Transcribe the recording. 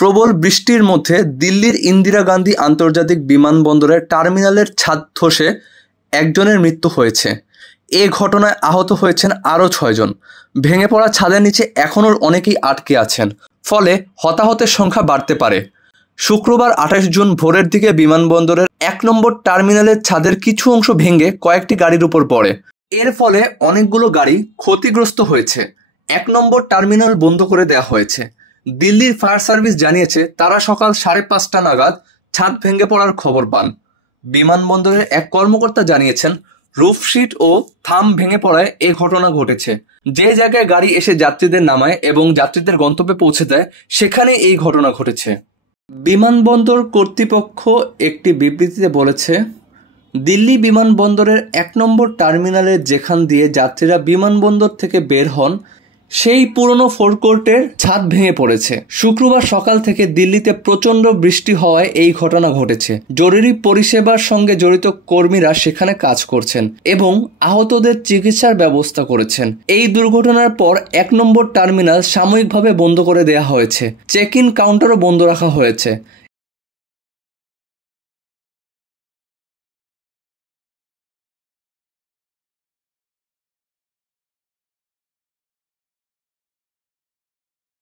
প্রবল বৃষ্টির মধ্যে দিল্লির ইন্দিরা গান্ধী আন্তর্জাতিক বিমানবন্দরের টার্মিনালের ছাদ ধসে একজনের মৃত্যু হয়েছে। এ ঘটনায় আহত হয়েছেন আরও 6 জন। ভেঙে পড়া ছাদের নিচে এখনও অনেকেই আটকে আছেন, ফলে হতাহতের সংখ্যা বাড়তে পারে। শুক্রবার 28 জুন ভোরের দিকে বিমানবন্দরের 1 নম্বর টার্মিনালের ছাদের কিছু অংশ ভেঙে কয়েকটি গাড়ির উপর পড়ে। এর ফলে অনেকগুলো গাড়ি ক্ষতিগ্রস্ত হয়েছে। 1 নম্বর টার্মিনাল বন্ধ করে দেওয়া হয়েছে। দিল্লির ফায়ার সার্ভিস জানিয়েছে তারা সকাল 5:30টা নাগাদ ছাদ ভেঙে পড়ার খবর পান। বিমানবন্দরের এক কর্মকর্তা জানিয়েছেন রুফশিট ও থাম ভেঙে পড়ায় এ ঘটনা ঘটেছে। যে জায়গায় গাড়ি এসে যাত্রীদের নামায় এবং যাত্রীদের গন্তব্যে পৌঁছে দেয় সেখানে এই ঘটনা ঘটেছে। বিমানবন্দর কর্তৃপক্ষ একটি বিবৃতিতে বলেছে, দিল্লি বিমানবন্দরের 1 নম্বর টার্মিনালের যেখান দিয়ে যাত্রীরা বিমানবন্দর থেকে বের হন সেই পুরনো ফোরকোর্টের ছাদ ভেঙে পড়েছে। শুক্রবার সকাল থেকে দিল্লিতে প্রচণ্ড বৃষ্টি হওয়ায় এই ঘটনা ঘটেছে। জরুরি পরিষেবার সঙ্গে জড়িত কর্মীরা সেখানে কাজ করছেন এবং আহতদের চিকিৎসার ব্যবস্থা করেছেন। এই দুর্ঘটনার পর 1 নম্বর টার্মিনাল সাময়িকভাবে বন্ধ করে দেওয়া হয়েছে। চেক ইন কাউন্টারও বন্ধ রাখা হয়েছে।